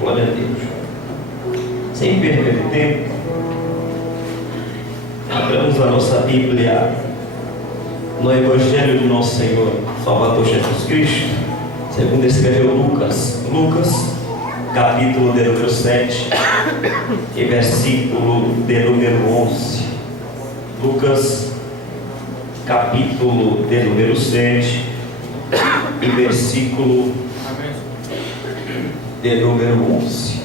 Glória a Deus. Sem perder tempo, abramos a nossa Bíblia no Evangelho do nosso Senhor Salvador Jesus Cristo, segundo escreveu Lucas. Lucas, capítulo de número 7 e versículo de número 11. Lucas, capítulo de número 7 e versículo de número 11.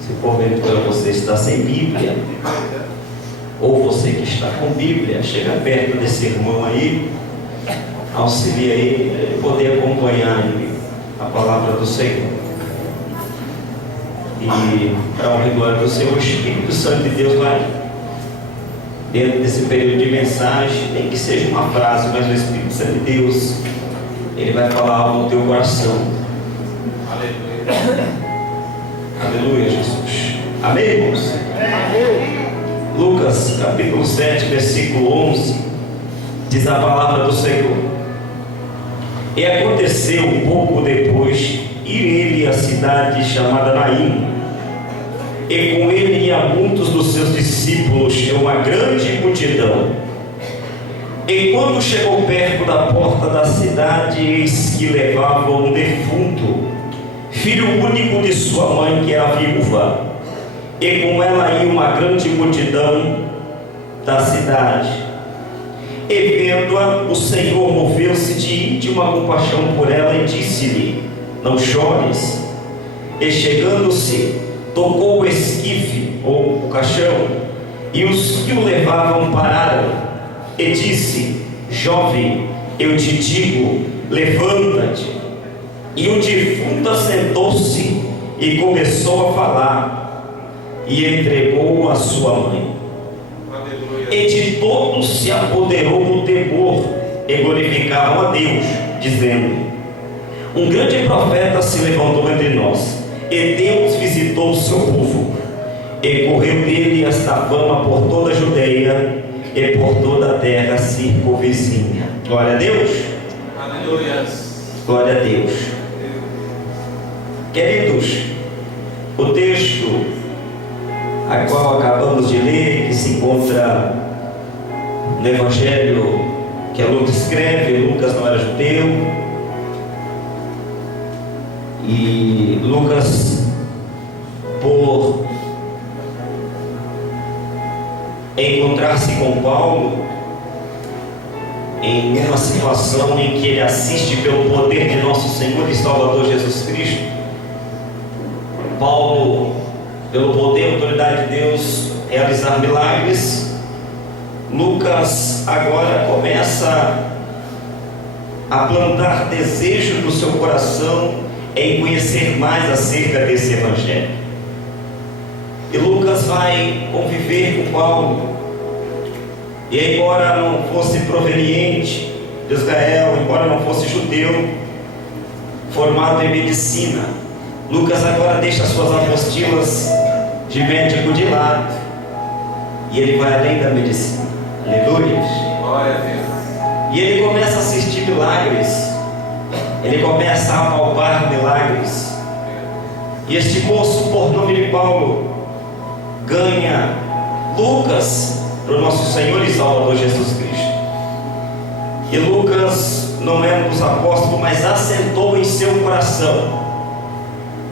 Se porventura você está sem Bíblia, ou você que está com Bíblia, chega perto desse irmão aí, auxilia ele a poder acompanhar a palavra do Senhor. E para a honra e glória do Senhor, o Espírito Santo de Deus vai, dentro desse período de mensagem, nem que seja uma frase, mas o Espírito Santo de Deus, ele vai falar algo no teu coração. Aleluia. Aleluia, Jesus. Amém, irmãos? Amém. Lucas, capítulo 7, versículo 11, diz a palavra do Senhor: E aconteceu um pouco depois, ir ele à cidade chamada Naim, e com ele ia muitos dos seus discípulos e uma grande multidão. E quando chegou perto da porta da cidade, eis que levavam um defunto, filho único de sua mãe, que era viúva, e com ela ia uma grande multidão da cidade. E vendo-a, o Senhor moveu-se de íntima compaixão por ela e disse-lhe: Não chores. E chegando-se, tocou o esquife, ou o caixão, e os que o levavam pararam. E disse: Jovem, eu te digo, levanta-te. E o defunto assentou-se e começou a falar, e entregou a sua mãe. Aleluia. E de todos se apoderou o temor, e glorificavam a Deus, dizendo: Um grande profeta se levantou entre nós, e Deus visitou o seu povo. E correu dele esta fama por toda a Judeia e por toda a terra circunvizinha. Glória a Deus. Aleluia. Glória a Deus. Queridos, o texto a qual acabamos de ler, que se encontra no Evangelho que Lucas escreve, Lucas não era judeu, e Lucas, por encontrar-se com Paulo em uma situação em que ele assiste pelo poder de nosso Senhor e Salvador Jesus Cristo, Paulo, pelo poder e autoridade de Deus, realizar milagres, Lucas agora começa a plantar desejo no seu coração em conhecer mais acerca desse Evangelho. E Lucas vai conviver com Paulo, e embora não fosse proveniente de Israel, embora não fosse judeu, formado em medicina, Lucas agora deixa suas apostilas de médico de lado, e ele vai além da medicina. Aleluia. Glória a Deus. E ele começa a assistir milagres, ele começa a palpar milagres, e este moço, por nome de Paulo, ganha Lucas para o nosso Senhor e Salvador Jesus Cristo. E Lucas não é um dos apóstolos, mas assentou em seu coração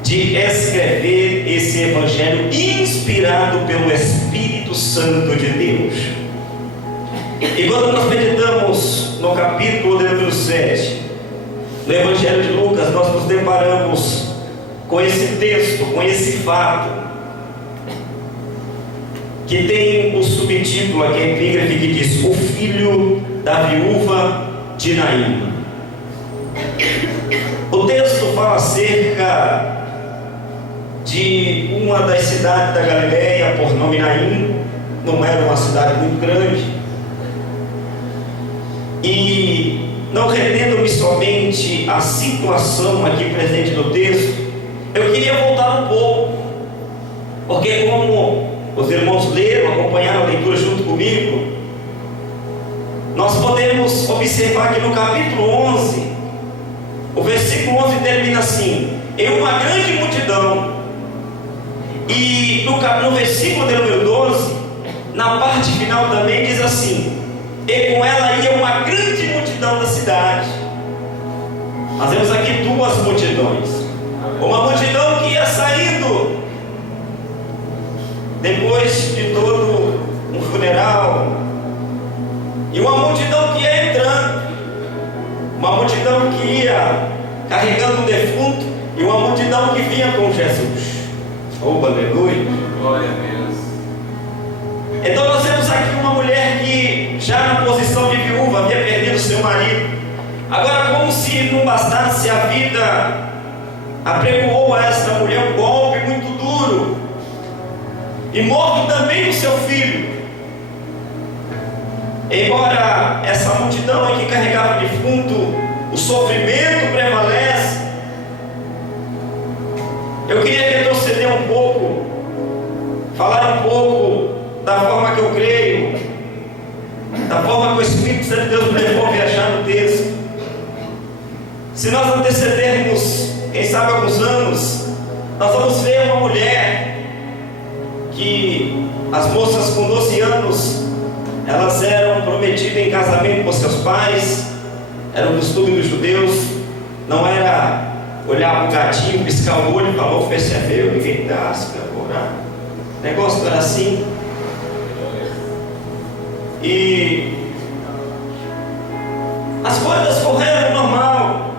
de escrever esse Evangelho inspirado pelo Espírito Santo de Deus. E quando nós meditamos no capítulo de número 7, no Evangelho de Lucas, nós nos deparamos com esse texto, com esse fato, que tem o subtítulo aqui, a epígrafe, que diz: O filho da viúva de Naim. O texto fala acerca de uma das cidades da Galileia, por nome Naim. Não era uma cidade muito grande, e não retendo-me somente a situação aqui presente no texto, eu queria voltar um pouco, porque como os irmãos leram, acompanharam a leitura junto comigo, nós podemos observar que no capítulo 11, o versículo 11 termina assim: E uma grande multidão E no versículo de número 12, na parte final também diz assim: e com ela ia uma grande multidão da cidade. Nós vemos aqui duas multidões. Uma multidão que ia saindo depois de todo um funeral, e uma multidão que ia entrando, uma multidão que ia carregando um defunto, e uma multidão que vinha com Jesus. Oh, aleluia! Glória a Deus. Então nós temos aqui uma mulher que já na posição de viúva havia perdido seu marido. Agora, como se não bastasse, a vida apregoou a essa mulher um golpe muito duro, e morre também o seu filho. Embora essa multidão aqui carregava de fundo, o sofrimento prevalece. Eu queria retroceder um pouco, falar um pouco da forma que eu creio, da forma que o Espírito Santo de Deus me levou a viajar no texto. Se nós antecedermos, quem sabe alguns anos, nós vamos ver uma mulher que as moças com 12 anos, elas eram prometidas em casamento por seus pais. Era um costume dos judeus, não era olhar para o gatinho, piscar o olho e falar: o fecho é meu, ninguém dá, se orar. O negócio não era assim. E as coisas correram normal.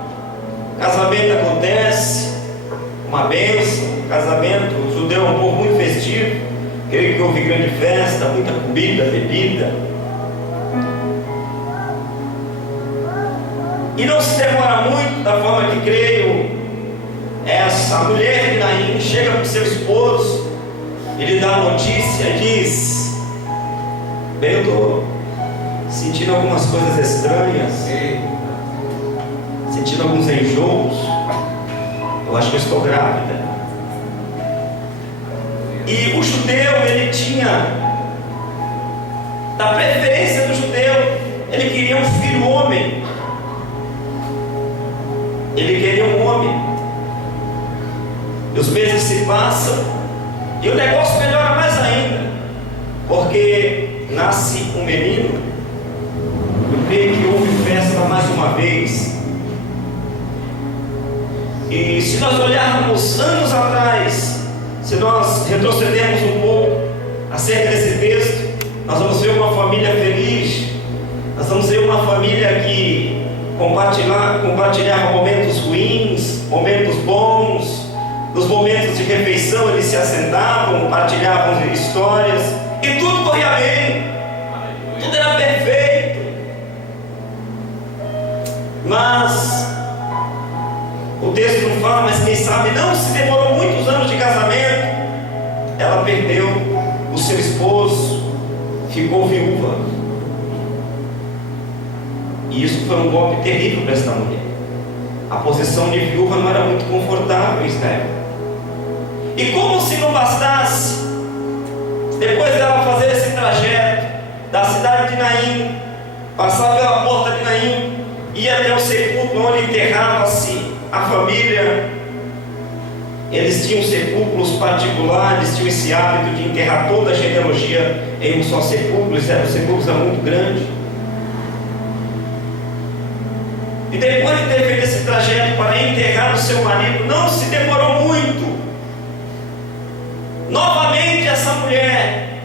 Casamento acontece, uma bênção. Casamento, o judeu é um povo muito festivo. Creio que houve grande festa, muita comida, bebida. E não se demora muito, da forma que creio, essa mulher de Naim chega com seu esposo, ele dá a notícia e diz: bem, eu estou sentindo algumas coisas estranhas, sentindo alguns enjoos, eu acho que eu estou grávida. E o judeu, ele tinha, da preferência do judeu, ele queria um filho homem. Ele queria um homem. E os meses se passam, e o negócio melhora mais ainda, porque nasce um menino. Eu creio que houve festa mais uma vez. E se nós olharmos anos atrás, se nós retrocedermos um pouco acerca desse texto, nós vamos ver uma família feliz. Nós vamos ver uma família que compartilhava momentos ruins, momentos bons. Nos momentos de refeição eles se assentavam, compartilhavam histórias, e tudo corria bem, tudo era perfeito. Mas o texto não fala, mas quem sabe não se demorou muitos anos de casamento, ela perdeu o seu esposo, ficou viúva. E isso foi um golpe terrível para esta mulher. A posição de viúva não era muito confortável em Israel. E como se não bastasse, depois dela fazer esse trajeto da cidade de Naim, passar pela porta de Naim, ir até o sepulcro onde enterrava-se a família. Eles tinham sepulcros particulares, tinham esse hábito de enterrar toda a genealogia em um só sepulcro. Eram sepulcros muito grandes. E depois de ter feito esse trajeto para enterrar o seu marido, não se demorou muito. Novamente essa mulher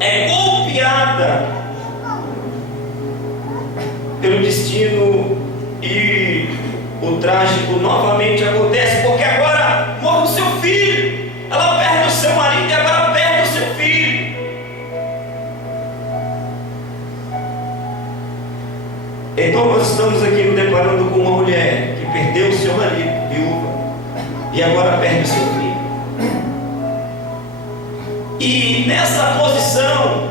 é golpeada pelo destino, e o trágico novamente acontece, porque agora morre o seu filho. Ela perde o seu marido e agora perde o seu filho. Então nós estamos aqui nos deparando com uma mulher que perdeu o seu marido, viúva, e agora perde o seu filho. E nessa posição,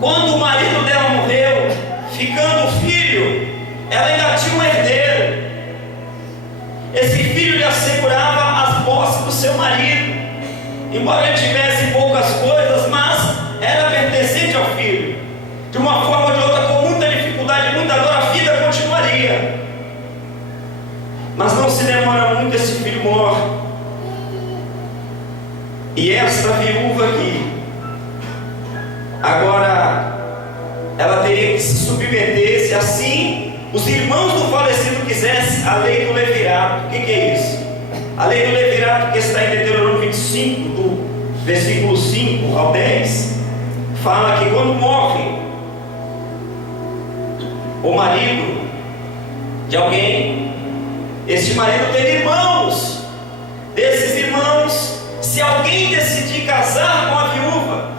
quando o marido dela morreu, ficando o filho, ela ainda tinha um herdeiro. Esse filho lhe assegurava as posses do seu marido, embora ele tivesse poucas coisas, mas era pertencente ao filho. De uma forma ou de outra, com muita dificuldade, muita dor, a vida continuaria. Mas não se demora muito, esse filho morre. E essa viúva aqui, agora, ela teria que se submeter, se assim os irmãos do falecido quisessem, a lei do levirato. O que é isso? A lei do levirato, que está em Deuteronômio 25, do versículo 5 ao 10, fala que quando morre o marido de alguém, este marido tem irmãos. Desses irmãos, se alguém decidir casar com a viúva,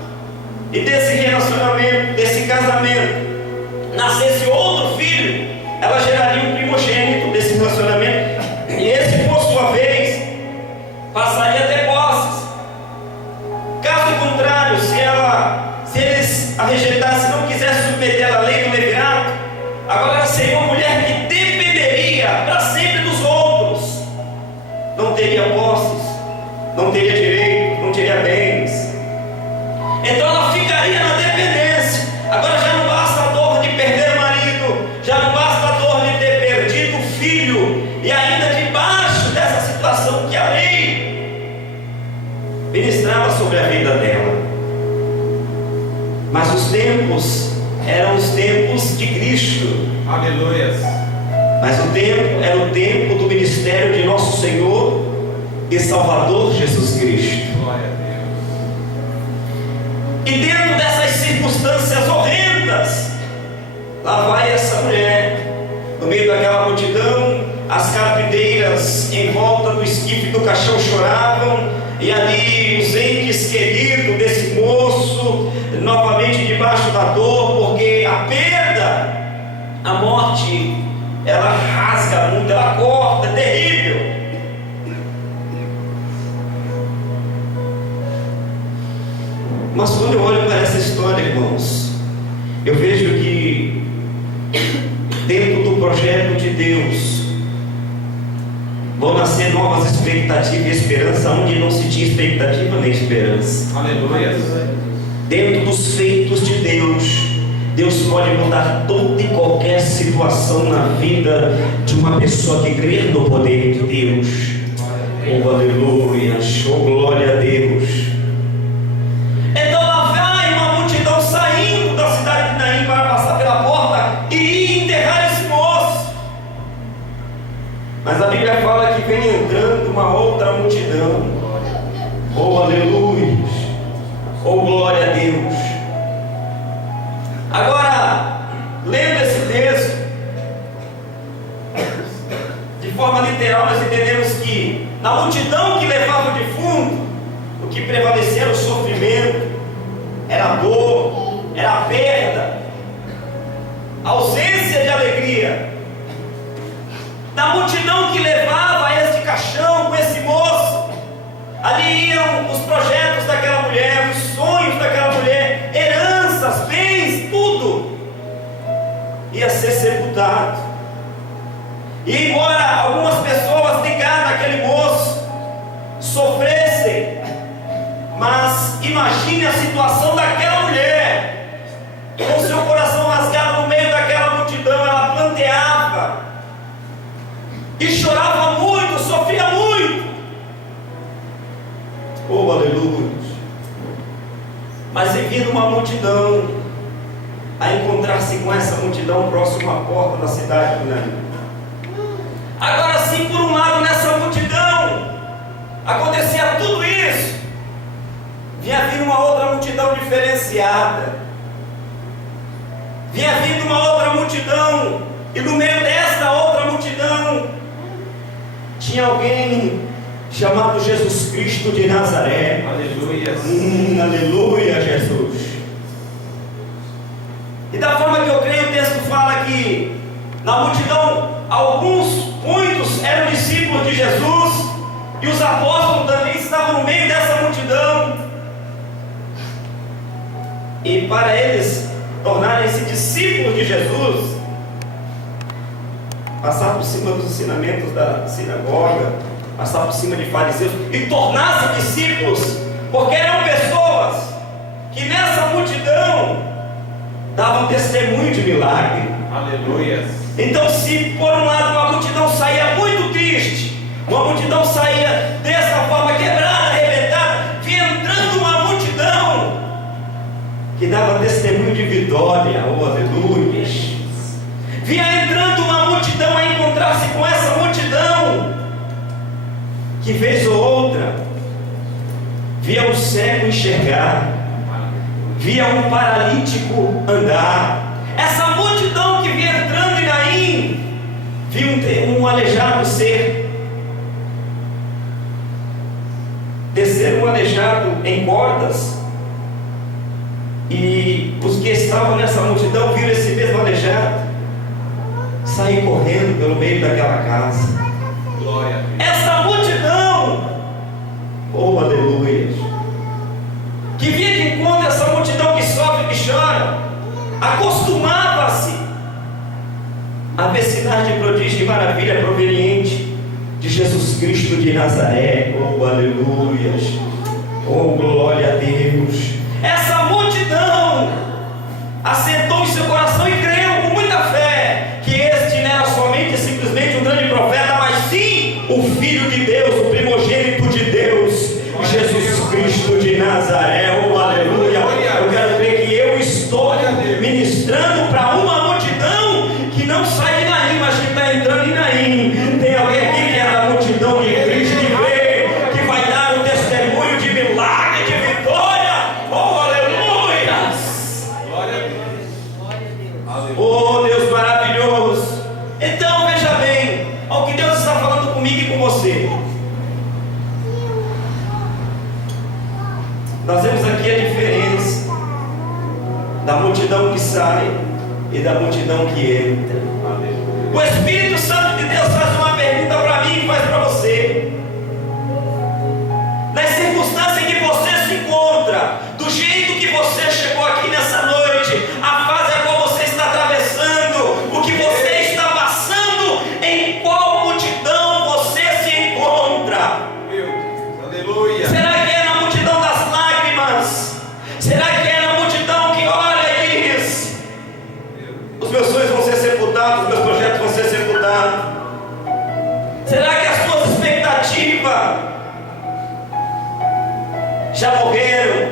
e desse relacionamento, desse casamento, nascesse outro filho, ela geraria um primogênito desse relacionamento, e esse, por sua vez, passaria a ter posses. Caso contrário, se eles a rejeitassem, não quisessem submeter à lei do levirato, agora ela seria uma mulher que dependeria para sempre dos outros, não teria posses, não teria direito, não teria bens. Então ela ficaria na dependência. Agora já não basta a dor de perder o marido, já não basta a dor de ter perdido o filho, e ainda debaixo dessa situação que a lei ministrava sobre a vida dela. Mas os tempos eram os tempos de Cristo. Aleluia. Mas o tempo era o tempo do ministério de nosso Senhor e Salvador Jesus Cristo. Glória a Deus. E dentro dessas circunstâncias horrendas, lá vai essa mulher, no meio daquela multidão, as carpideiras em volta do esquife do caixão choravam, e ali os entes queridos desse moço, novamente debaixo da dor, porque a perda, a morte, ela rasga muito, ela corta, é terrível. Mas quando eu olho para essa história, irmãos, eu vejo que dentro do projeto de Deus vão nascer novas expectativas e esperança onde não se tinha expectativa nem esperança. Aleluia. Dentro dos feitos de Deus, Deus pode mudar toda e qualquer situação na vida de uma pessoa que crê no poder de Deus. Oh, aleluia, oh, glória a Deus. Então lá vai uma multidão saindo da cidade de Naim para passar pela porta e ir enterrar esse moço. Mas a Bíblia fala que vem entrando uma outra multidão. Oh, aleluia, oh, glória a Deus. Agora, lendo esse texto, de forma literal, nós entendemos que na multidão que levava o defunto, o que prevalecia era o sofrimento, era a dor, era a perda, a ausência de alegria. Na multidão que levava este caixão com esse moço, ali iam os projetos daquela mulher, os sonhos daquela mulher, heranças, bens, tudo ia ser sepultado. E embora algumas pessoas ligadas àquele moço sofressem, mas imagine a situação daquela mulher, com seu coração rasgado no meio daquela multidão. Ela planteava e chorava muito, sofria muito. Oh, aleluia. Mas em vindo uma multidão, a encontrar-se com essa multidão próximo à porta da cidade de Naim. Agora sim, por um lado, nessa multidão acontecia tudo isso, vinha vindo uma outra multidão diferenciada, vinha vindo uma outra multidão, e no meio dessa outra multidão tinha alguém chamado Jesus Cristo de Nazaré. Aleluia. Aleluia, Jesus. E da forma que eu creio, o texto fala que na multidão, muitos eram discípulos de Jesus, e os apóstolos também estavam no meio dessa multidão. E para eles tornarem-se discípulos de Jesus, passar por cima dos ensinamentos da sinagoga, passar por cima de fariseus e tornar-se discípulos, porque eram pessoas que nessa multidão davam testemunho de milagre. Aleluia. Então, se por um lado uma multidão saía muito triste, uma multidão saía dessa forma quebrada, arrebentada, vinha glória, oh aleluia. Via entrando uma multidão a encontrar-se com essa multidão, que vez ou outra via um cego enxergar, via um paralítico andar. Essa multidão que vinha entrando em Naim, viu um aleijado descer um aleijado em cordas, e os que estavam nessa multidão viram esse mesmo aleijado sair correndo pelo meio daquela casa. Glória. Essa multidão, oh aleluia, que vinha de encontro a essa multidão que sofre e que chora, acostumava-se a ver sinais de prodígio e maravilha proveniente de Jesus Cristo de Nazaré. Oh aleluia, oh glória a Deus. Essa multidão assentou em seu coração e creu com muita fé que este não era somente simplesmente um grande profeta, mas sim o Filho de Deus, o primogênito de Deus, Jesus Cristo de Nazaré. Oh aleluia. Eu quero crer que eu estou ministrando para uma multidão que não sai de Naim, mas que está entrando em Naim. Tem alguém aqui que é da multidão de Cristo, que crê que vai dar um testemunho de milagre, de vitória. Oh aleluia. Oh Deus maravilhoso. Então veja bem ao que Deus está falando comigo e com você. Nós vemos aqui a diferença da multidão que sai e da multidão que entra. O Espírito Santo de Deus faz uma pergunta para mim e faz para você. Nas circunstâncias em que você se encontra, do jeito que você chegou aqui nessa noite, a fase a qual você está atravessando, o que você está passando, em qual multidão você se encontra? Aleluia. Será que é na multidão das lágrimas? Será que é na multidão que olha e diz: os meus sonhos vão ser sepultados, os meus projetos vão ser sepultados? Será que as suas expectativas já morreram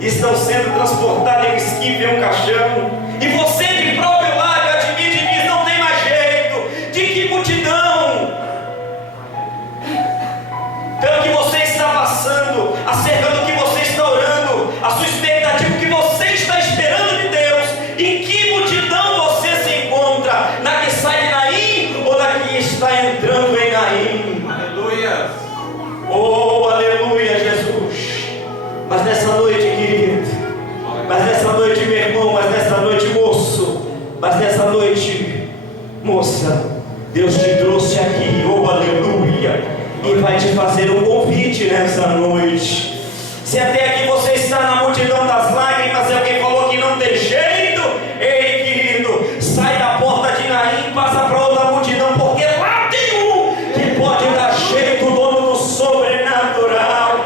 e estão sendo transportadas em um esquife, em um caixão, e você de próprio lábio admite e diz: não tem mais jeito? De que multidão? Pelo que você está passando, acerca do que você está orando, a sua expectativa, o que você está esperando de Deus, em que multidão você se encontra? Na que sai de Naim ou na que está entrando em Naim? Aleluia. Oh aleluia, Jesus. Mas nessa noite, querido, mas nessa noite, meu irmão, mas nessa noite, moço, mas nessa noite, moça, Deus te trouxe aqui, oh aleluia, e vai te fazer um convite nessa noite. Se até aqui você está na multidão das lágrimas e alguém falou que não tem jeito, ei querido, sai da porta de Naim, passa para outra multidão, porque lá tem um que pode dar jeito, o dono do sobrenatural.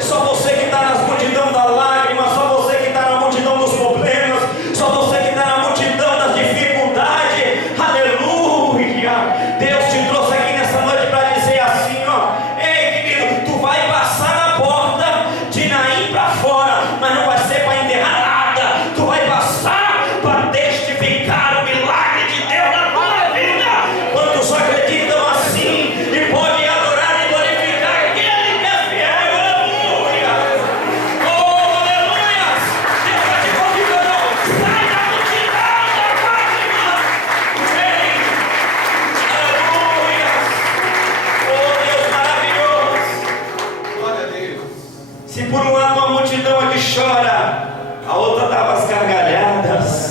Só você que está nas multidão da lágrima, só você que está na multidão dos problemas, só você que está na multidão das dificuldades, aleluia. Deus te trouxe aqui nessa noite para dizer assim, ó: ei querido, tu vai passar na porta de Naim para fora, mas não vai ser para enterrar nada, tu vai passar para testificar o milagre de Deus na tua vida. Quantos acreditam assim e podem adorar e glorificar aquele que é fiel? Aleluia. Oh aleluia. Deus está te convidando, sai da multidão da lágrima, vem. Aleluia. Oh Deus maravilhoso. Glória a Deus. Se por um lado uma multidão é que chora, a outra dava as gargalhadas.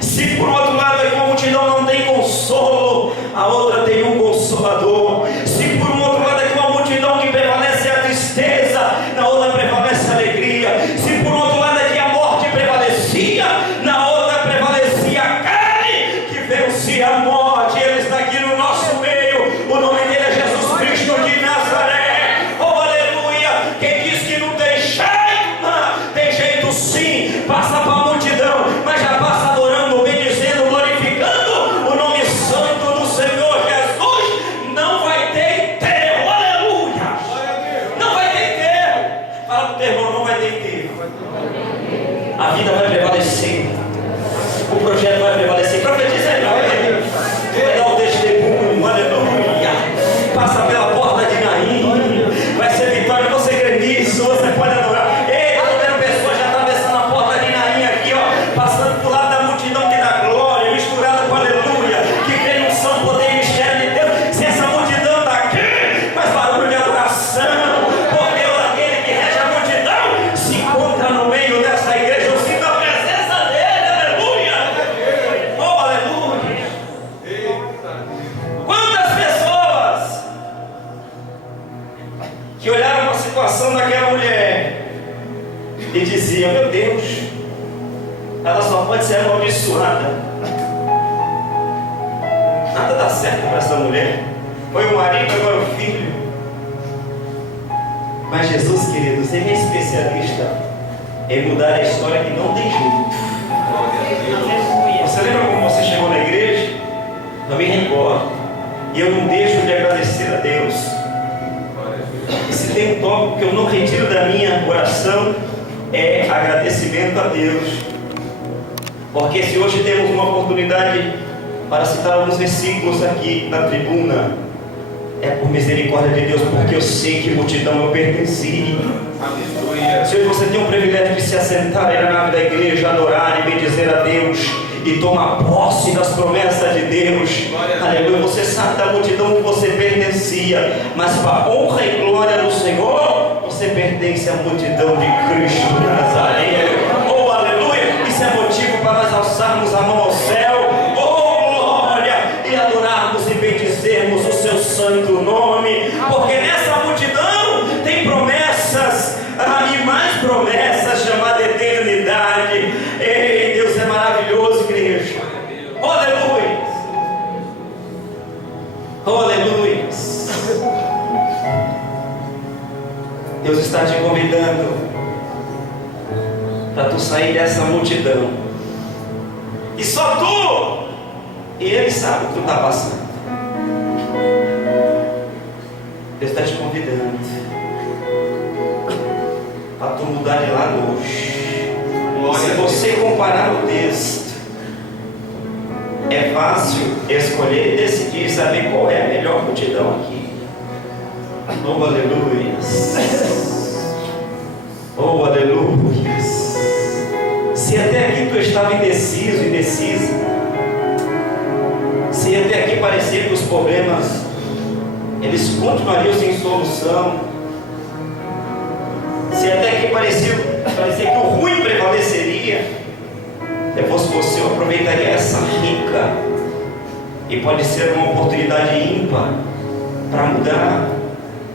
Se por outro lado é que uma multidão não tem consolo, a outra tem um consolador. Se por um outro lado é que uma multidão que prevalece a tristeza, na outra prevalece a alegria. Se por outro lado é que a morte prevalecia, na outra prevalecia a carne que vencia a morte. Ele está aqui no nosso meio, o nome dele é Jesus Cristo de Nazaré. Oh aleluia. Quem diz que não tem jeito, tem jeito sim. Passa para a multidão, mas já passa adorando, bendizendo, glorificando o nome santo do Senhor Jesus. Não vai ter enterro, aleluia. Não vai ter enterro. Fala para o teu irmão, não vai ter enterro. A vida vai prevalecer. que olharam para a situação daquela mulher e diziam: meu Deus, ela só pode ser amaldiçoada, nada dá certo para essa mulher. Foi o marido, agora o filho. Mas Jesus, queridos, Ele é especialista em mudar a história que não tem jeito. Você lembra como você chegou na igreja? Eu me recordo. E eu não deixo de agradecer a Deus. E se tem um tópico que eu não retiro da minha oração, é agradecimento a Deus. Porque se hoje temos uma oportunidade para citar alguns versículos aqui na tribuna, é por misericórdia de Deus, porque eu sei que multidão eu pertenci. Se hoje você tem o privilégio de se assentar na nave da igreja, adorar e bendizer a Deus e tomar posse das promessas de Deus, aleluia, você sabe da multidão que você pertencia, mas para a honra e glória do Senhor, você pertence à multidão de Cristo Nazaré. Oh, aleluia, isso é motivo para nós alçarmos a mão ao céu, oh glória, e adorarmos e bendizermos o seu santo nome, porque nessa multidão tem promessas, e mais promessas, chamada eternidade. Ei, Deus é maravilhoso, igreja. Oh, aleluia. Oh, aleluia. Deus está te convidando para tu sair dessa multidão. E só tu e Ele sabe o que tu está passando. Deus está te convidando para tu mudar de lado hoje. Se você comparar o texto, é fácil escolher e decidir, saber qual é a melhor multidão aqui. Oh, aleluia. Oh, aleluia. Se até aqui tu estava indeciso, indecisa, se até aqui parecia que os problemas eles continuariam sem solução, se até aqui parecia que o ruim prevaleceria, depois você aproveitaria essa rica e pode ser uma oportunidade ímpar para mudar.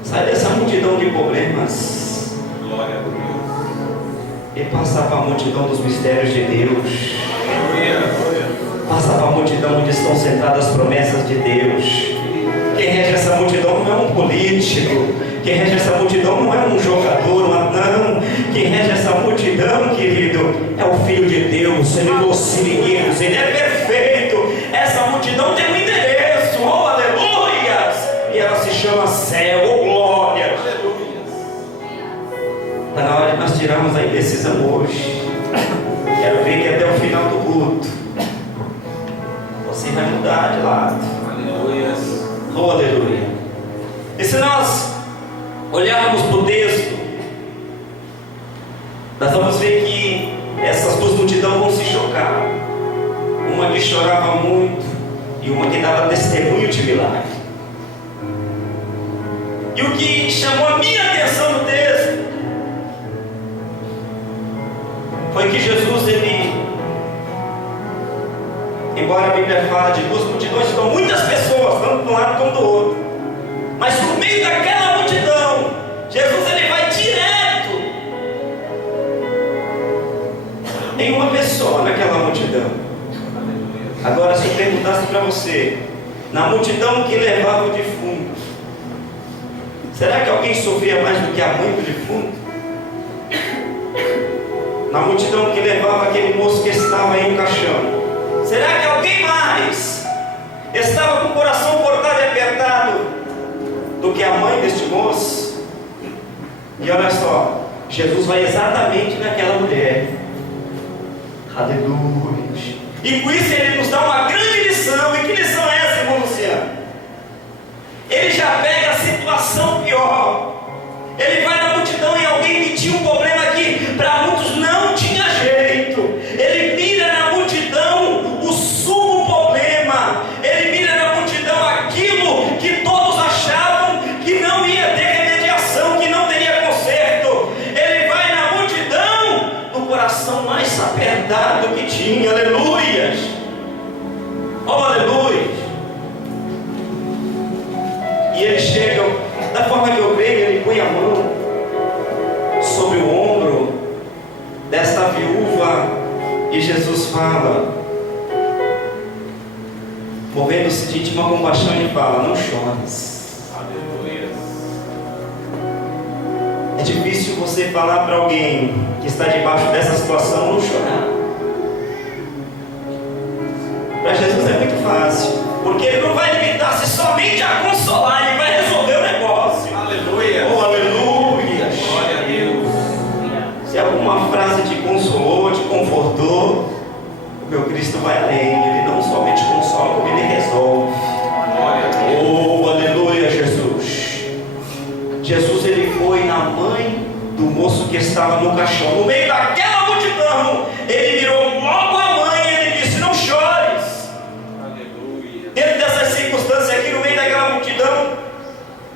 Sai dessa multidão de problemas. Glória a Deus. E passa para a multidão dos mistérios de Deus. Passa para a multidão onde estão sentadas as promessas de Deus. Quem rege essa multidão não é um político. Quem rege essa multidão não é um jogador, não. Quem rege essa multidão, querido, é o Filho de Deus. Ele nos seguimos, Ele é perfeito. Essa multidão tem um endereço, oh aleluias, e ela se chama céu, oh glória. Está na hora de nós tirarmos a indecisão hoje. Quero ver que até o final do culto você vai mudar de lado. Aleluias. Oh aleluia. E se nós olharmos para o texto, nós vamos ver que essas duas multidões vão se chocar. Uma que chorava muito e uma que dava testemunho de milagre. E o que chamou a minha atenção no texto foi que Jesus, ele, embora a Bíblia fala de duas multidões, são muitas pessoas, tanto de um lado como do outro, mas no meio daquela multidão, Jesus ele vai direto em uma pessoa naquela multidão. Agora, se eu perguntasse para você, na multidão que levava o defunto, será que alguém sofria mais do que a mãe do defunto? Na multidão que levava aquele moço que estava em um caixão, será que alguém mais estava com o coração cortado e apertado do que a mãe deste moço? E olha só, Jesus vai exatamente naquela mulher. Aleluia. E com isso ele nos dá uma grande lição. E que lição é essa, irmão Luciano? Ele já pega a situação pior. Ele vai na multidão em alguém que tinha um problema que para muitos não tinha jeito. Ele mira na multidão o sumo problema. Ele mira na multidão aquilo que todos achavam que não ia ter remediação, que não teria conserto. Ele vai na multidão do coração mais apertado que tinha. Aleluias. Oh, aleluia. E ele chega fala, movendo-se de íntima compaixão, Ele fala: não chores. Aleluia. É difícil você falar para alguém que está debaixo dessa situação não chorar. Para Jesus é muito fácil, porque Ele não vai limitar-se somente a consolar, Ele vai resolver o negócio. Aleluia. Oh, aleluia. Glória a Deus. Se alguma frase te consolou, te confortou, o meu Cristo vai além. Ele não somente consola, como Ele resolve. Glória a Deus. Oh, aleluia, Jesus. Jesus, Ele foi na mãe do moço que estava no caixão, no meio daquela multidão. Ele virou logo a mãe e Ele disse: não chores. Aleluia. Dentro dessas circunstâncias aqui, no meio daquela multidão,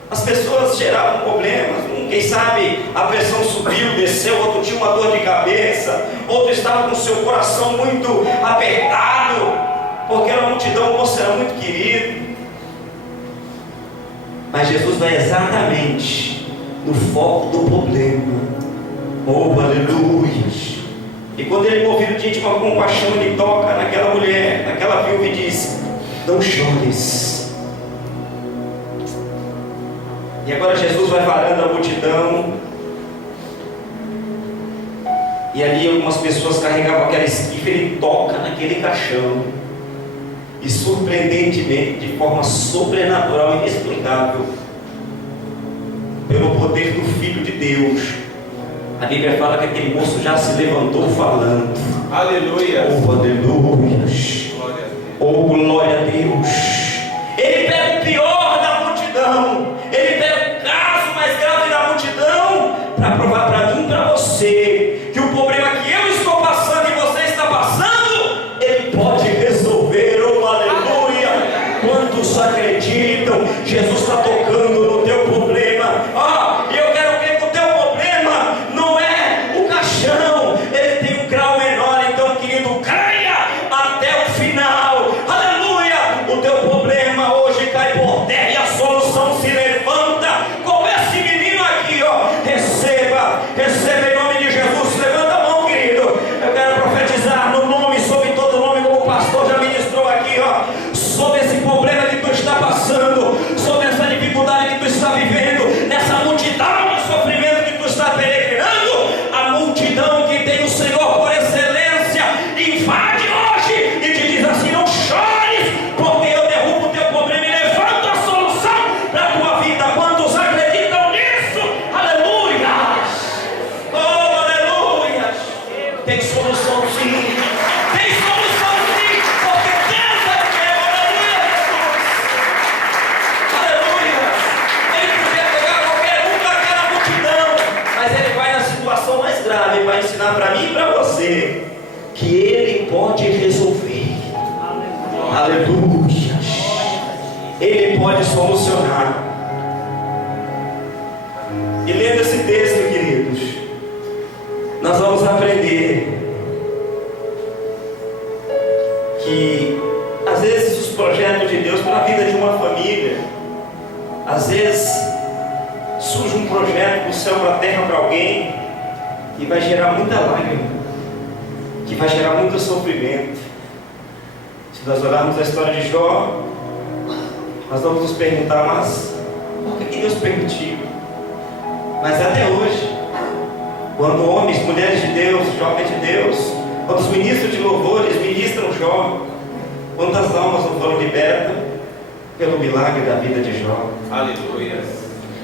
as pessoas geravam problemas. Quem sabe a pressão subiu, desceu, outro tinha uma dor de cabeça, outro estava com seu coração muito apertado, porque era uma multidão, o moço era muito querido. Mas Jesus vai exatamente no foco do problema. Oh, aleluia. E quando Ele, movido de íntima compaixão, Ele toca naquela mulher, naquela viúva, e diz: não chores. E agora Jesus vai varando a multidão, e ali algumas pessoas carregavam aquela esquifa. Ele toca naquele caixão, e surpreendentemente, de forma sobrenatural, inexplicável, pelo poder do Filho de Deus, a Bíblia fala que aquele moço já se levantou falando. Aleluia. Oh, aleluia. Glória a Deus. Oh, glória a Deus. Ele pega o pior da multidão, Ele pega o caso mais grave da multidão, para provar para mim e para você que o problema que eu estou passando e você está passando, Ele pode resolver. Oh, aleluia. Quantos acreditam? Jesus está tocando no teu problema. E eu quero ver que o teu problema não é o caixão, ele tem um grau menor. Então, querido, creia até o final. Aleluia. O teu problema hoje cai por terra e a solução se levanta. Como esse menino aqui, receba em nome de Jesus. Levanta a mão, querido. Eu quero profetizar no nome, sobre todo nome, como o pastor já ministrou aqui, sobre esse problema que tu está passando, sobre essa dificuldade que tu está vivendo, nessa multidão de sofrimento que tu está peregrinando. A multidão que tem o Senhor por excelência invade hoje e te diz assim: não chores, porque eu derrubo o teu problema e levanto a solução para a tua vida. Quantos acreditam nisso? Aleluia. Oh, aleluia. Tem solução sim. Tem solução sim, porque Deus é fiel. Aleluia. Ele podia pegar qualquer um daquela multidão, mas Ele vai na situação mais grave. Ele vai ensinar para mim e para você que Ele pode resolver. Aleluia. Ele pode solucionar. E lendo esse texto, queridos, nós vamos aprender que às vezes os projetos de Deus para a vida de uma família, às vezes surge um projeto do céu para a terra para alguém e vai gerar muita lágrima, que vai gerar muito sofrimento. Se nós olharmos a história de Jó, nós vamos nos perguntar: mas por que Deus permitiu? Mas até hoje, quando homens, mulheres de Deus, jovens de Deus, quando os ministros de louvores ministram Jó, quantas almas não foram libertas pelo milagre da vida de Jó? Aleluia.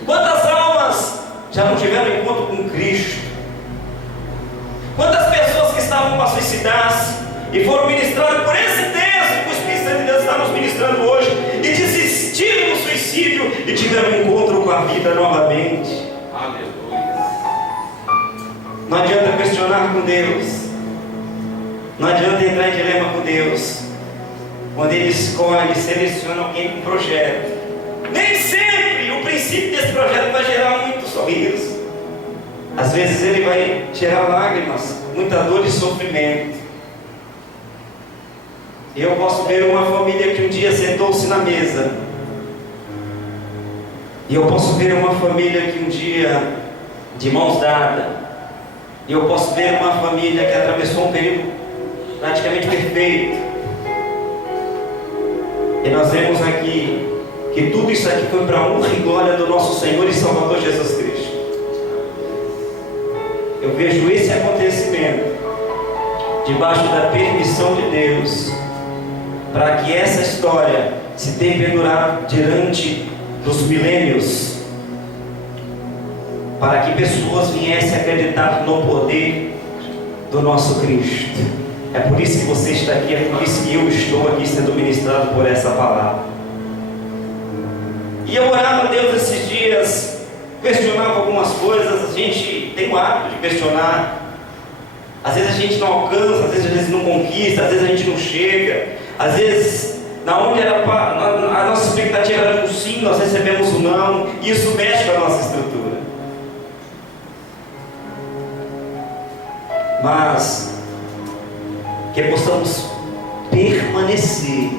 Quantas almas já não tiveram encontro com Cristo? Quantas pessoas que estavam para suicidar-se e foram ministradas por esse texto que o Espírito Santo de Deus está nos ministrando hoje, e desistiram do suicídio e tiveram um encontro com a vida novamente? Aleluia. Não adianta questionar com Deus, não adianta entrar em dilema com Deus, quando Ele escolhe, seleciona alguém com um projeto. Nem sempre o princípio desse projeto vai gerar muito sorriso. Às vezes ele vai gerar lágrimas, muita dor e sofrimento. E eu posso ver uma família que um dia sentou-se na mesa, e eu posso ver uma família que um dia, de mãos dadas, e eu posso ver uma família que atravessou um período praticamente perfeito. E nós vemos aqui que tudo isso aqui foi para a honra e glória do nosso Senhor e Salvador Jesus Cristo. Eu vejo esse acontecimento debaixo da permissão de Deus, para que essa história se tenha perdurado diante dos milênios, para que pessoas viessem a acreditar no poder do nosso Cristo. É por isso que você está aqui, é por isso que eu estou aqui sendo ministrado por essa palavra. E eu orava a Deus esses dias, questionava algumas coisas. A gente tem o hábito de questionar. Às vezes a gente não alcança, às vezes não conquista, às vezes a gente não chega. Às vezes, na onde era a nossa expectativa era um sim, nós recebemos um não, e isso mexe com a nossa estrutura. Mas que possamos permanecer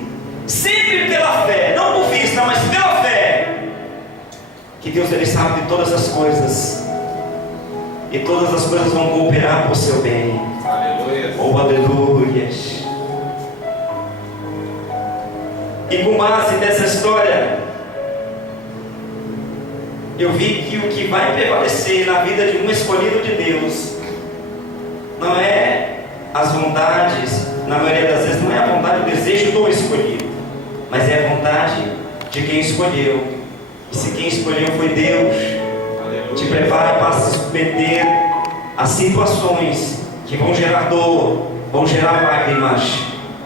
sempre pela fé, não por vista, mas pela fé, que Deus, Ele sabe de todas as coisas, e todas as coisas vão cooperar para o seu bem. Aleluia. Oh, aleluias. E com base nessa história, eu vi que o que vai prevalecer na vida de um escolhido de Deus não é as vontades, na maioria das vezes não é a vontade, o desejo do escolhido, mas é a vontade de quem escolheu. E se quem escolheu foi Deus, te prepara para se submeter a situações que vão gerar dor, vão gerar lágrimas,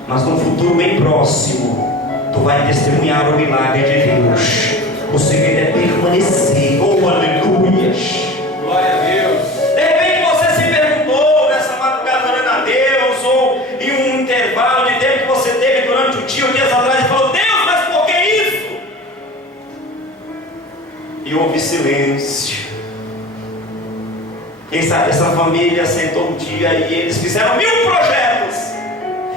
mas num futuro bem próximo tu vai testemunhar o milagre de Deus. O segredo é permanecer. Oh, aleluias. Glória a Deus. De repente você se perguntou nessa madrugada orando a Deus, ou em um intervalo de tempo que você teve durante o dia, dias atrás, e falou: Deus, mas por que isso? E houve silêncio. Quem sabe essa família sentou um dia e eles fizeram 1000 projetos.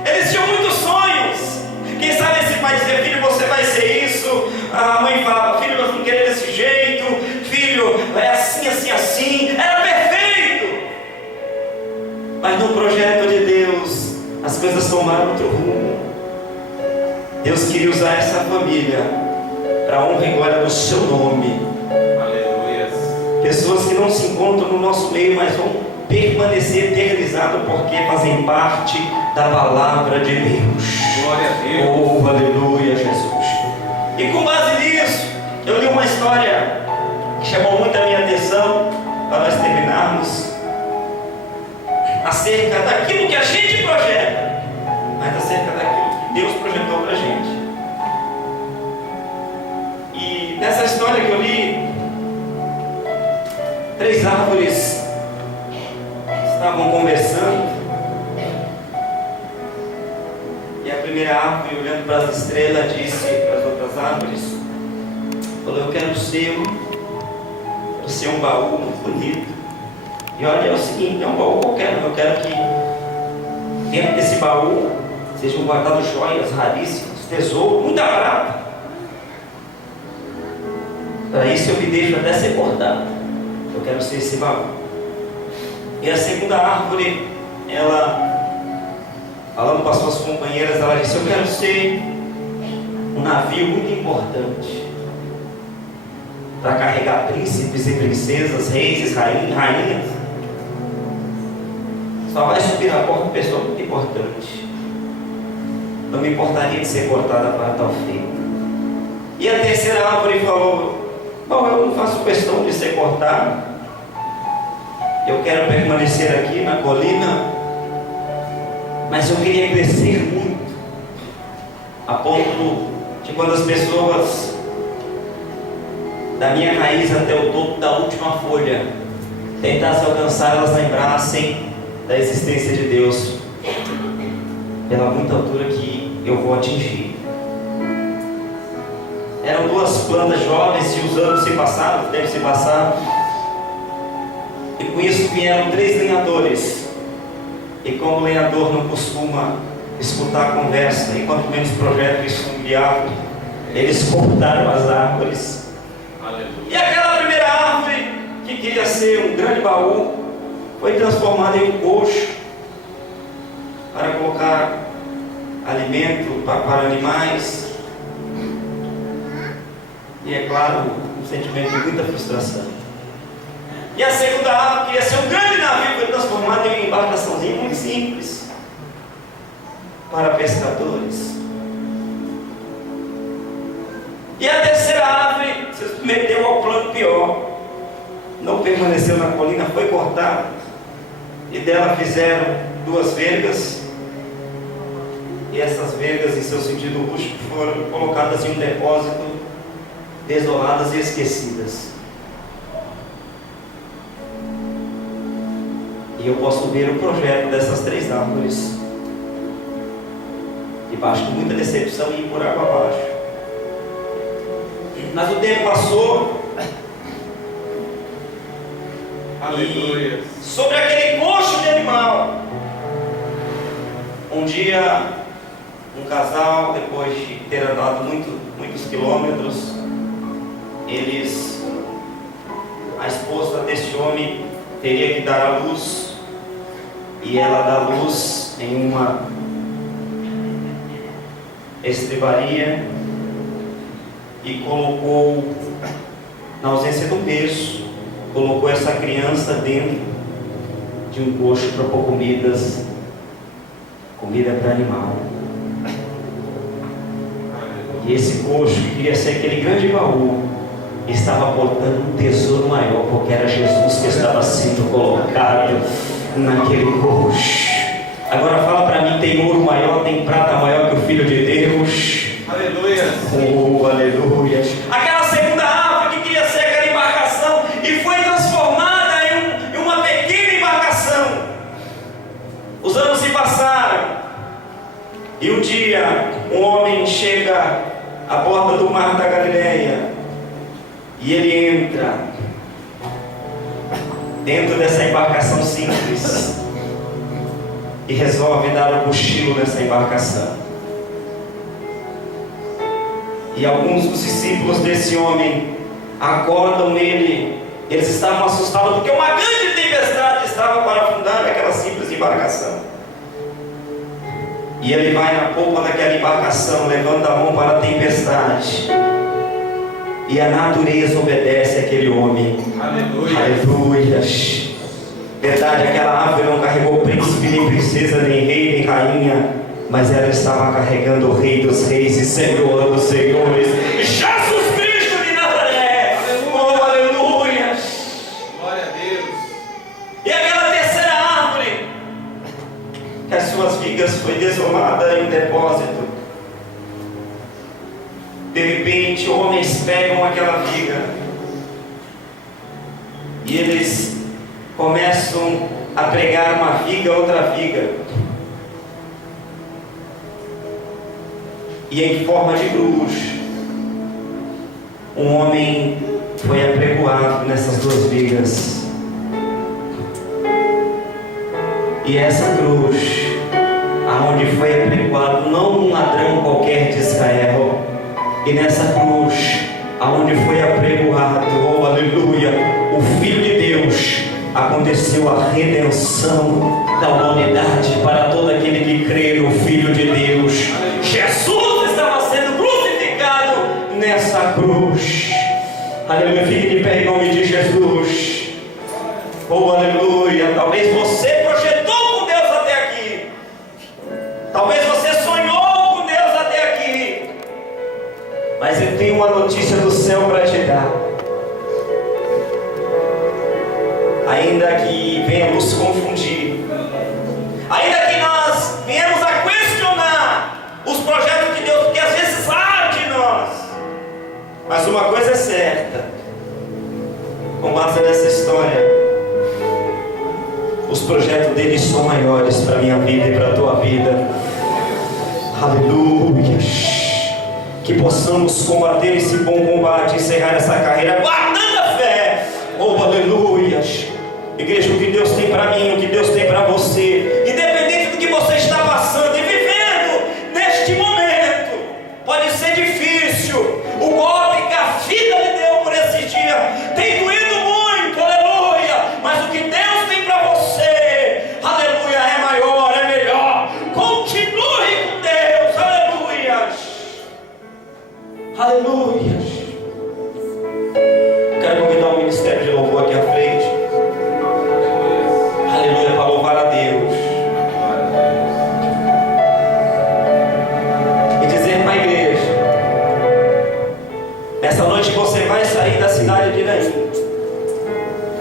Eles tinham muitos sonhos. Quem sabe esse pai dizia: filho, você vai ser isso. A mãe falava: filho, nós não queremos desse jeito. Filho, é assim, assim, assim. Era perfeito. Mas no projeto de Deus, as coisas tomaram outro rumo. Deus queria usar essa família para a honra e glória do seu nome. Aleluia. Pessoas que não se encontram no nosso meio, mas vão permanecer eternizados porque fazem parte da palavra de Deus. Glória a Deus. Oh, aleluia, Jesus. E com base nisso, eu li uma história que chamou muito a minha atenção, para nós terminarmos, acerca daquilo que a gente projeta, mas acerca daquilo que Deus projetou para a gente. E nessa história que eu li, 3 árvores estavam conversando. E a primeira árvore, olhando para as estrelas, disse para as outras árvores: falou, eu quero ser um baú muito bonito. E olha, é o seguinte, não é um baú qualquer, eu quero que dentro desse baú sejam guardadas joias raríssimas, tesouro, muita prata. Para isso eu me deixo até ser cortado. Eu quero ser esse baú. E a segunda árvore, ela, falando com as suas companheiras, ela disse: eu quero ser um navio muito importante para carregar príncipes e princesas, reis e rainhas. Só vai subir a bordo uma pessoa muito importante. Não me importaria de ser cortada para tal fim. E a terceira árvore falou: bom, eu não faço questão de ser cortado. Eu quero permanecer aqui na colina, mas eu queria crescer muito, a ponto de quando as pessoas da minha raiz até o topo da última folha tentassem alcançar, elas lembrassem da existência de Deus, pela muita altura que eu vou atingir. Eram 2 plantas jovens e os anos se passaram, devem se passar, e com isso vieram 3 lenhadores. E como o lenhador não costuma escutar a conversa, e quanto menos projeta isso de árvore, eles cortaram as árvores. Aleluia. E aquela primeira árvore, que queria ser um grande baú, foi transformada em um coxo. para colocar alimento para animais. E é claro, um sentimento de muita frustração. E a segunda árvore, que ia ser um grande navio, foi transformada em uma embarcaçãozinha muito simples para pescadores. E a terceira árvore se submeteu ao plano pior. Não permaneceu na colina, foi cortada. E dela fizeram 2 vergas. E essas vergas, em seu sentido rústico, foram colocadas em um depósito, desoladas e esquecidas. E eu posso ver o projeto dessas 3 árvores, debaixo de muita decepção e por água abaixo. Mas o tempo passou. Aleluia. E sobre aquele coxo de animal, um dia, um casal, depois de ter andado muitos quilômetros, a esposa deste homem teria que dar à luz, e ela dá luz em uma estribaria, e colocou, na ausência do berço, colocou essa criança dentro de um coxo para pôr comida para animal. E esse coxo, que queria ser aquele grande baú, estava portando um tesouro maior, porque era Jesus que estava sendo colocado naquele coxo. Agora fala para mim, tem ouro maior, tem prata maior que o Filho de Deus? Aleluia. Oh, aleluia. Aquela segunda árvore que queria ser aquela embarcação e foi transformada em uma pequena embarcação. Os anos se passaram e um dia um homem chega à porta do mar da Galileia e ele entra dentro dessa embarcação simples e resolve dar um cochilo nessa embarcação. E alguns dos discípulos desse homem acordam nele. Eles estavam assustados porque uma grande tempestade estava para afundar aquela simples embarcação. E ele vai na polpa daquela embarcação, levanta a mão para a tempestade, e a natureza obedece àquele homem. Aleluia. Aleluia. Verdade, aquela árvore não carregou príncipe, nem princesa, nem rei, nem rainha, mas ela estava carregando o Rei dos Reis e Senhor dos Senhores, Jesus Cristo de Nazaré. Oh, aleluia. Glória a Deus. E aquela terceira árvore, que as suas vigas foi desolada em um depósito. De repente, homens pegam aquela viga e eles começam a pregar uma viga, outra viga, e em forma de cruz, um homem foi apregoado nessas 2 vigas. E essa cruz, aonde foi apregoado não um ladrão qualquer de Israel, e nessa cruz, aonde foi apregoado, oh aleluia, o Filho de Deus, aconteceu a redenção da humanidade para todo aquele que crê no Filho de Deus. Jesus estava sendo crucificado nessa cruz. Aleluia, fique de pé em nome de Jesus. Oh aleluia, talvez você projetou com Deus até aqui, talvez você sonhou com Deus até aqui, mas eu tenho uma notícia do céu para te dar. Ainda que venhamos confundir, ainda que nós venhamos a questionar os projetos de Deus, porque às vezes arde em nós, mas uma coisa é certa, com base nessa história, os projetos dele são maiores para a minha vida e para a tua vida. Aleluia. Que possamos combater esse bom combate, encerrar essa carreira guardando a fé. Oh aleluia. Igreja, o que Deus tem para mim, o que Deus tem para você, independente do que você está passando e vivendo neste momento, pode ser difícil. O golpe que a vida lhe deu por esse dia tem doído muito, aleluia, mas o que Deus tem para você, aleluia, é maior, é melhor.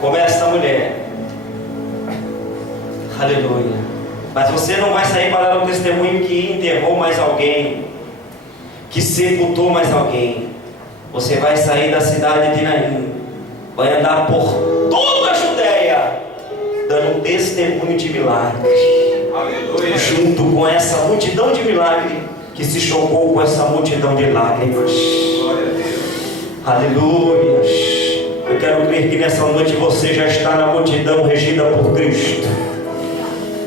como esta mulher. Aleluia. Mas você não vai sair para dar um testemunho que enterrou mais alguém, que sepultou mais alguém. Você vai sair da cidade de Naim, vai andar por toda a Judéia, dando um testemunho de milagres. Aleluia. Junto com essa multidão de milagres, que se chocou com essa multidão de lágrimas. Glória a Deus. Aleluia. Eu quero crer que nessa noite você já está na multidão regida por Cristo.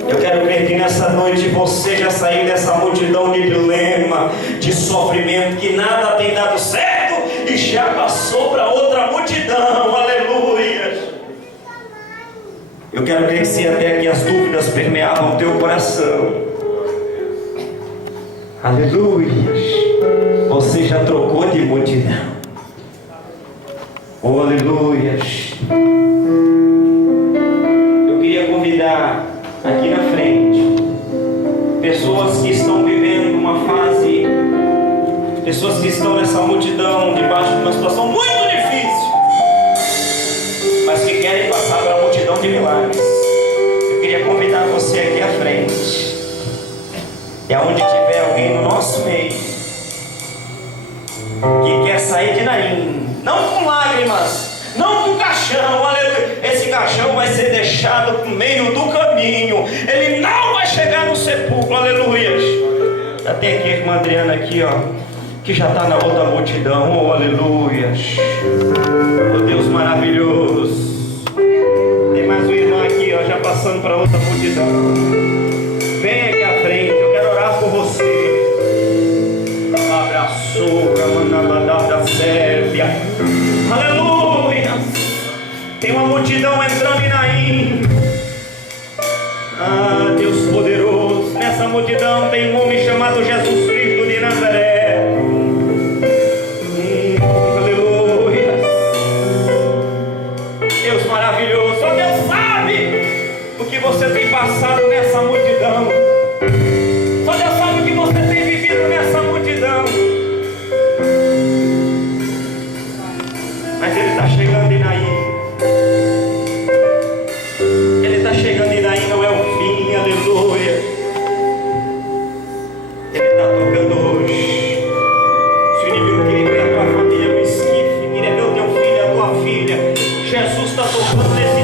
Eu quero crer que nessa noite você já saiu dessa multidão de dilema, de sofrimento, que nada tem dado certo e já passou para outra multidão. Aleluia. Eu quero crer que se até aqui as dúvidas permeavam o teu coração. Aleluia. Você já trocou de multidão. Oh, aleluia. Eu queria convidar aqui na frente pessoas que estão vivendo uma fase, pessoas que estão nessa multidão debaixo de uma situação muito difícil, mas que querem passar pela multidão de milagres. Eu queria convidar você aqui à frente, e aonde tiver alguém no nosso meio que quer sair de Naim, não com lágrimas, não com caixão, aleluia. Esse caixão vai ser deixado no meio do caminho, ele não vai chegar no sepulcro, aleluia. Já tem aqui a irmã Adriana aqui, ó, que já está na outra multidão, oh, aleluia. Oh, Deus maravilhoso. Tem mais um irmão aqui, ó, já passando para outra multidão. Vem aqui à frente, eu quero orar por você. Abraçou, da Sérvia, aleluia. Tem uma multidão entrando em Naim. Ah, Deus poderoso. Nessa multidão tem um homem chamado Jesus Cristo de Nazaré. Aleluia. Deus maravilhoso. Só Deus sabe o que você tem passado nessa multidão. Só Deus sabe o que você tem vivido nessa multidão. Mas Ele está chegando em Naim. Ele está chegando em Naim, não é o fim, aleluia. Ele está tocando hoje. Se o inimigo queria ver a tua família no esquife, queria ver o teu filho, a tua filha, Jesus está tocando nesse